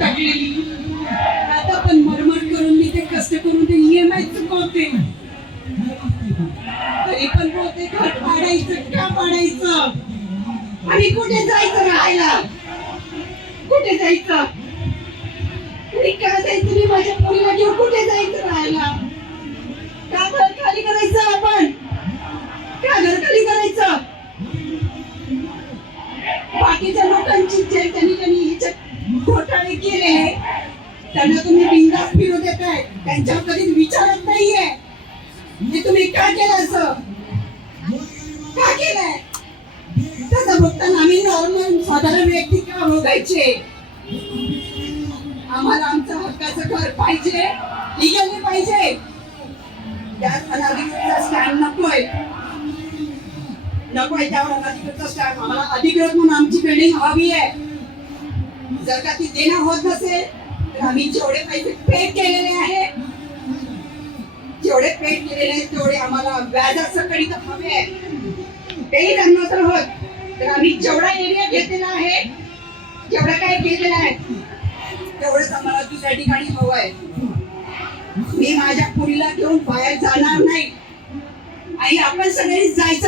टाकलेली. आता पण मरमर करून मी ते कष्ट करून ते EMI चुकवते. तरी पण बोलते घर पाडायचं का पाडायचं. आणि कुठे जायचं राहायला, कुठे जायचं, कुठे का जायचं. मी माझ्या पोरीला घेऊन कुठे जायचं राहायला. का घर खाली करायचं आपण, का घर खाली करायचं. बाकीच्या लोकांची जे त्यांनी ह्याच्यात घोटाळे केले त्यांना तुम्ही बिनधास्त फिरू देताय. त्यांच्यावर कधीच विचारत नाहीये की तुम्ही का केलं, असं का केलंय. तसं बघताना आम्ही नॉर्मल साधारण व्यक्ती का भोगायचे. आम्हाला आमचं हक्काचं घर पाहिजे, लिगली पाहिजे. त्यात अनधिकृत स्टँड नकोय, नकोय त्यावर अनधिकृत स्टँड. आम्हाला अधिकृत म्हणून आमची बिल्डिंग हवी आहे. जर का ती देणं होत नसेल तर आम्ही जेवढे पैसे पेड केलेले आहे, जेवढे पेड केलेले आहेत तेवढे आम्हाला व्याजासकट हवे आहे. तेही त्यांना तर होत तर आम्ही जेवढा एरिया घेतलेला आहे, जेवढा काय घेतलेला आहे तेवढंच आम्हाला दुसऱ्या ठिकाणी हवं आहे. मी माझ्या पुरीला घेऊन बाहेर जाणार नाही आणि आपण सगळे जायचं